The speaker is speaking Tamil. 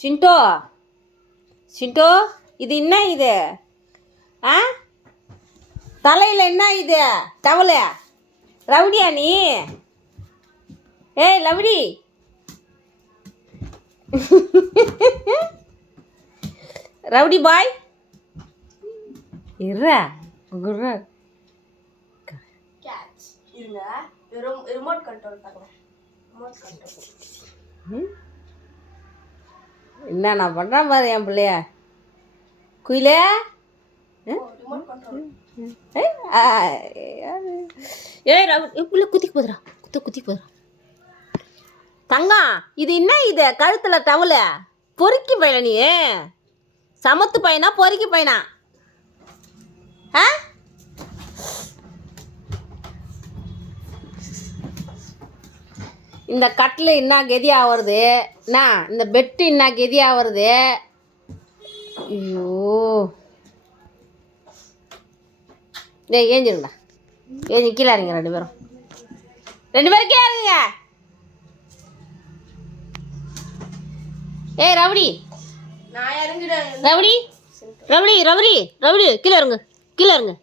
சிண்டோ சிண்டோ, இது என்ன இது? ஆ, தலையில் என்ன இது? டவலு ரவுடியா நீ? ஏய் லவுடி, ரவுடி பாய் இருற குர்ற. இருங்க, ரிமோட் கண்ட்ரோல் பார்க்கலாம். ரிமோட் கண்ட்ரோல் என்ன நான் பண்ணுறேன் பாரு என் பிள்ளைய. குயிலே ரிமோட் கண்ட்ரோல். ஏய் ரவுடி பிள்ளை குத்திக்கு போதுரா, குத்திக்கு போதுரா. தங்கம், இது என்ன இது கழுத்தில் டவலு? பொறுக்கி பையன நீ? சமத்து பையனா பொறுக்கி பையனா? ஆ, இந்த கட்டில் என்ன கெதி ஆகிறது? என்ன இந்த பெட்டு என்ன கெதி ஆகிறது? ஐயோ, டேய் ஏஞ்சிருங்கடா, ஏஞ்சி கீழே இறங்க. ரெண்டு பேரும் கீழே இறங்குங்க. ஏய் ரவுடி, நான் இறங்கிடுறேன். ரவுடி ரவுடி ரவுடி ரவுடி, கீழே இறங்கு, கீழே இறங்கு.